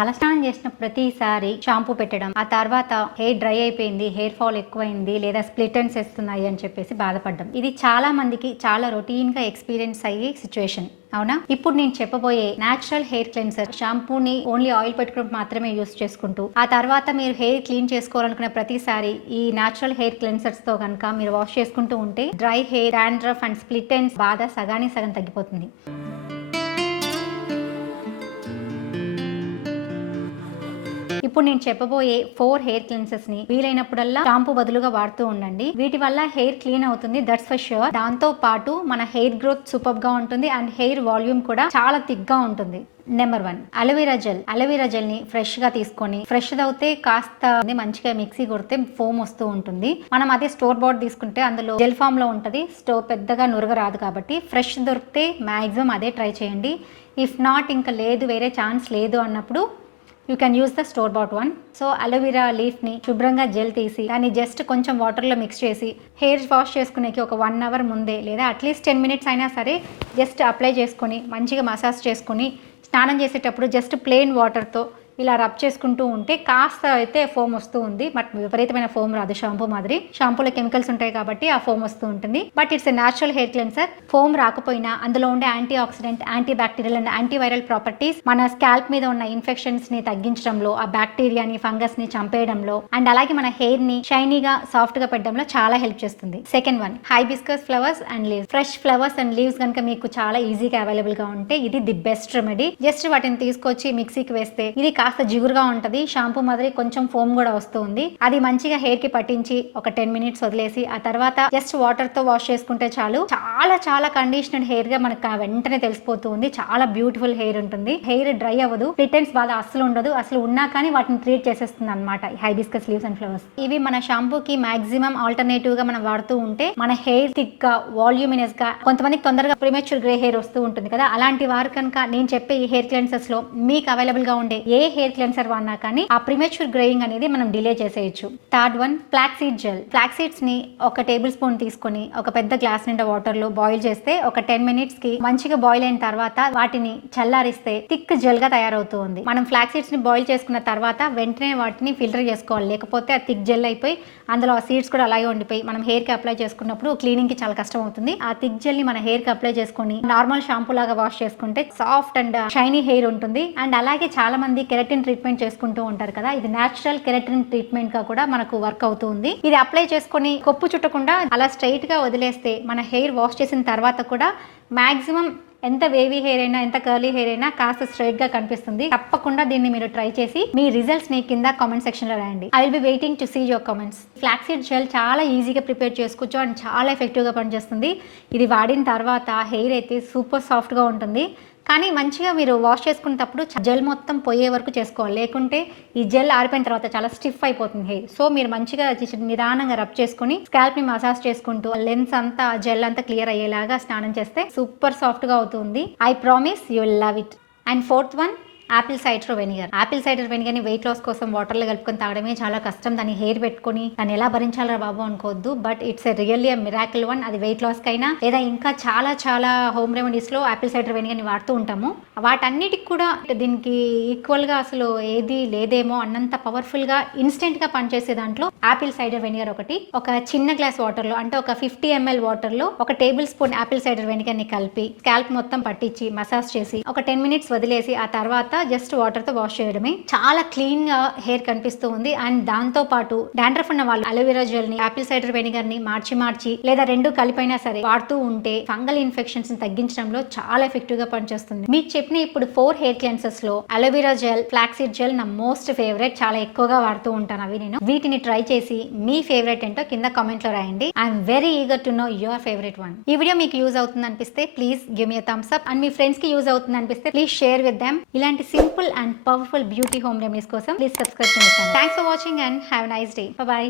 తలస్నానం చేసిన ప్రతిసారి షాంపూ పెట్టడం, ఆ తర్వాత హెయిర్ డ్రై అయిపోయింది, హెయిర్ ఫాల్ ఎక్కువైంది లేదా స్ప్లిట్ ఎండ్స్ వస్తున్నాయి అని చెప్పేసి బాధపడ్డం. ఇది చాలా మందికి చాలా రొటీన్ గా ఎక్స్పీరియన్స్ అయ్యే సిచ్యువేషన్. అవునా? ఇప్పుడు నేను చెప్పబోయే న్యాచురల్ హెయిర్ క్లెన్సర్ షాంపూని ఓన్లీ ఆయిల్ పెట్టుకుని మాత్రమే యూస్ చేసుకుంటూ, ఆ తర్వాత మీరు హెయిర్ క్లీన్ చేసుకోవాలనుకున్న ప్రతిసారి ఈ న్యాచురల్ హెయిర్ క్లెన్సర్స్ తో కనుక మీరు వాష్ చేసుకుంటూ ఉంటే dry hair, dandruff and split ends బాధ సగానికి సగం తగ్గిపోతుంది. ఇప్పుడు నేను చెప్పబోయే 4 హెయిర్ క్లెన్సర్స్ ని వీలైనప్పుడల్లా షాంపూ బదులుగా వాడుతూ ఉండండి. వీటి వల్ల హెయిర్ క్లీన్ అవుతుంది, దట్స్ ఫర్ ష్యూర్. దాంతో పాటు మన హెయిర్ గ్రోత్ సూపర్ గా ఉంటుంది అండ్ హెయిర్ వాల్యూమ్ కూడా చాలా థిక్ గా ఉంటుంది. Number 1 aloe vera gel. Aloe vera gel ని ఫ్రెష్ గా తీసుకొని, ఫ్రెష్ అవుతే కాస్త మంచిగా మిక్సీ కొడితే ఫోమ్ వస్తూ ఉంటుంది. మనం అదే స్టోర్ బాట్ తీసుకుంటే అందులో జెల్ ఫామ్ లో ఉంటుంది, పెద్దగా నురగ రాదు. కాబట్టి ఫ్రెష్ దొరికితే మాక్సిమం అదే ట్రై చేయండి. ఇఫ్ నాట్ ఇంకా లేదు, వేరే ఛాన్స్ లేదు అన్నప్పుడు you can use the store bat one. So aloe vera leaf ని శుభ్రంగా జెల్ తీసి దాన్ని జస్ట్ కొంచెం వాటర్లో మిక్స్ చేసి హెయిర్ వాష్ చేసుకునేకి ఒక 1 అవర్ ముందే లేదా అట్లీస్ట్ 10 మినిట్స్ అయినా సరే జస్ట్ అప్లై చేసుకొని మంచిగా మసాజ్ చేసుకొని స్నానం చేసేటప్పుడు జస్ట్ ప్లెయిన్ వాటర్తో ఇలా రబ్ చేసుకుంటూ ఉంటే కాస్త అయితే ఫోమ్ వస్తూ ఉంది. బట్ విపరీతమైన ఫోమ్ రాదు, షాంపూ మాదిరి. షాంపూలో కెమికల్స్ ఉంటాయి కాబట్టి ఆ ఫోమ్ వస్తూ ఉంటుంది. But it's a natural hair cleanser. Foam రాకపోయినా అందులో ఉండే anti oxidant, anti bacterial and antiviral properties మన స్కాల్ప్ మీద ఉన్న ఇన్ఫెక్షన్స్ ని తగ్గించడంలో, ఆ బ్యాక్టీరియాని, ఫంగస్ ని చంపేయడంలో అండ్ అలాగే మన హెయిర్ ని షైనీగా, సాఫ్ట్ గా పెట్టడంలో చాలా హెల్ప్ చేస్తుంది. Second one hibiscus flowers and leaves. Fresh flowers and leaves కనుక మీకు చాలా ఈజీగా అవైలబుల్ గా ఉంటే ఇది ది బెస్ట్ రెమెడీ. జస్ట్ వాటిని తీసుకొచ్చి మిక్సీకి వేస్తే ఇది కాస్త జిగురుగా ఉంటది, షాంపూ మాదిరి కొంచెం ఫోమ్ కూడా వస్తుంది. అది మంచిగా హెయిర్ కి పట్టించి ఒక 10 మినిట్స్ వదిలేసి ఆ తర్వాత జస్ట్ వాటర్ తో వాష్ చేసుకుంటే చాలు. చాలా చాలా కండిషనర్డ్ హెయిర్ గా మనకు వెంటనే తెలిసిపోతుంది. చాలా బ్యూటిఫుల్ హెయిర్ ఉంటుంది. హెయిర్ డ్రై అవ్వదు, స్ప్లిట్ ఎండ్స్ బాధ అస్సలు ఉండదు. అసలు ఉన్నా కానీ వాటిని ట్రీట్ చేసేస్తుంది అనమాట హైబిస్కస్ లీవ్స్ అండ్ ఫ్లవర్స్. ఇవి మన షాంపూకి మాక్సిమం ఆల్టర్నేటివ్ గా మనం వాడుతూ ఉంటే మన హెయిర్ థిక్ గా, వాల్యూమినస్ గా, కొంతమందికి తొందరగా ప్రిమేచ్యూర్ గ్రే హెయిర్ వస్తూ ఉంటుంది కదా, అలాంటి వారు కనుక నేను చెప్పే ఈ హెయిర్ క్లెన్సర్స్ లో మీకు అవైలబుల్ గా ఉండే ఏ హెయిర్ క్లెన్సర్ వాడినా కానీ ఆ ప్రిమేచ్యూర్ గ్రేయింగ్ అనేది మనం డిలే చేసేయచ్చు. Third one flaxseed gel. Flaxseeds ని ఒక టేబుల్ స్పూన్ తీసుకొని ఒక పెద్ద గ్లాస్ నిండా వాటర్ లో బాయిల్ చేస్తే ఒక 10 మినిట్స్ కి మంచిగా బాయిల్ అయిన తర్వాత వాటిని చల్లారిస్తే థిక్ జెల్ గా తయారవుతుంది. మనం ఫ్లాక్సీడ్స్ ని బాయిల్ చేసుకున్న తర్వాత వెంటనే వాటిని ఫిల్టర్ చేసుకోవాలి, లేకపోతే ఆ థిక్ జెల్ అయిపోయి అందులో ఆ సీడ్స్ కూడా అలాగే ఉండిపోయి మనం హెయిర్ కి అప్లై చేసుకున్నప్పుడు క్లీనింగ్ కి చాలా కష్టం అవుతుంది. ఆ థిక్ జెల్ ని మన హెయిర్ కి అప్లై చేసుకుని నార్మల్ షాంపూ లాగా వాష్ చేసుకుంటే సాఫ్ట్ అండ్ షైనీ హెయిర్ ఉంటుంది. అండ్ అలాగే చాలా మంది కెరటిన్ ట్రీట్మెంట్ చేసుకుంటూ ఉంటారు కదా, ఇది న్యాచురల్ కెరటిన్ ట్రీట్మెంట్ గా కూడా మనకు వర్క్ అవుతుంది. ఇది అప్లై చేసుకొని కొప్పు చుట్టకుండా అలా స్ట్రైట్ గా వదిలేస్తే మన హెయిర్ వాష్ చేసిన తర్వాత కూడా మాక్సిమం ఎంత వేవీ హెయిర్ అయినా, ఎంత కర్లీ హెయిర్ అయినా కాస్త స్ట్రైట్ గా కనిపిస్తుంది. తప్పకుండా దీన్ని మీరు ట్రై చేసి మీ రిజల్ట్స్ ని కింద కామెంట్ సెక్షన్ లో రాయండి. I will be waiting to see your comments. Flaxseed gel చాలా ఈజీగా ప్రిపేర్ చేసుకోవచ్చు అండ్ చాలా ఎఫెక్టివ్ గా పనిచేస్తుంది. ఇది వాడిన తర్వాత హెయిర్ అయితే సూపర్ సాఫ్ట్ గా ఉంటుంది. కానీ మంచిగా మీరు వాష్ చేసుకునేటప్పుడు జెల్ మొత్తం పోయే వరకు చేసుకోవాలి, లేకుంటే ఈ జెల్ ఆరిపోయిన తర్వాత చాలా స్టిఫ్ అయిపోతుంది హెయిర్. సో మీరు మంచిగా నిదానంగా రబ్ చేసుకుని స్కాల్ప్ ని మసాజ్ చేసుకుంటూ లెన్స్ అంతా జెల్ అంతా క్లియర్ అయ్యేలాగా స్నానం చేస్తే సూపర్ సాఫ్ట్ గా అవుతుంది. I promise you will love it. And fourth one Apple cider vinegar. Apple cider vinegar ని వెయిట్ లాస్ కోసం వాటర్లో కలుపుకొని తాగడమే చాలా కష్టం. దాన్ని హెయిర్ పెట్టుకొని దాన్ని ఎలా భరించాలరా బాబు అనుకోవద్దు. But it's a really miracle one. అది వెయిట్ లాస్ కైనా లేదా ఇంకా చాలా చాలా హోమ్ రెమెడీస్ లో యాపిల్ సైడర్ వెనిగర్ ని వాడుతూ ఉంటాము. వాటన్నిటికి కూడా దీనికి ఈక్వల్ గా అసలు ఏది లేదేమో అన్నంత పవర్ఫుల్ గా ఇన్స్టెంట్ గా పనిచేసే దాంట్లో యాపిల్ సైడర్ వెనిగర్ ఒకటి. ఒక చిన్న గ్లాస్ వాటర్ లో అంటే ఒక 50 ml వాటర్ లో ఒక table spoon Apple cider vinegar ని కలిపి స్కాల్ప్ మొత్తం పట్టించి మసాజ్ చేసి ఒక 10 మినిట్స్ వదిలేసి ఆ తర్వాత జస్ట్ వాటర్ తో వాష్ చేయడమే. చాలా క్లీన్ గా హెయిర్ కనిపిస్తూ ఉంది. అండ్ దాంతో పాటు డాండ్రఫ్ ఉన్న వాళ్ళు అలోవెరా జెల్ ని, యాపిల్ సైడర్ వెనిగర్ ని మార్చి లేదా రెండు కలిపైనా సరే వాడుతూ ఉంటే ఫంగల్ ఇన్ఫెక్షన్స్ ని తగ్గించడంలో చాలా ఎఫెక్టివ్ గా పనిచేస్తుంది. మీకు చెప్పిన ఇప్పుడు 4 హెయిర్ క్లెన్సర్స్ లో అలోవెరా జెల్, ఫ్లాక్సీడ్ జెల్ నా మోస్ట్ ఫేవరెట్. చాలా ఎక్కువగా వాడుతూ ఉంటాను అవి నేను. వీటిని ట్రై చేసి మీ ఫేవరెట్ ఏంటో కింద కామెంట్ లో రాయండి. I'm very eager to know your favourite one. ఈ వీడియో మీకు యూజ్ అవుతుంది అనిపిస్తే please give me a Thums up. And me friends కి యూజ్ అవుతుంది అనిపిస్తే ప్లీజ్ షేర్ విత్ దెమ్. ఇలాంటి simple and powerful beauty home remedies కోసం please subscribe to my channel. Thanks for watching and have a nice day. Bye bye.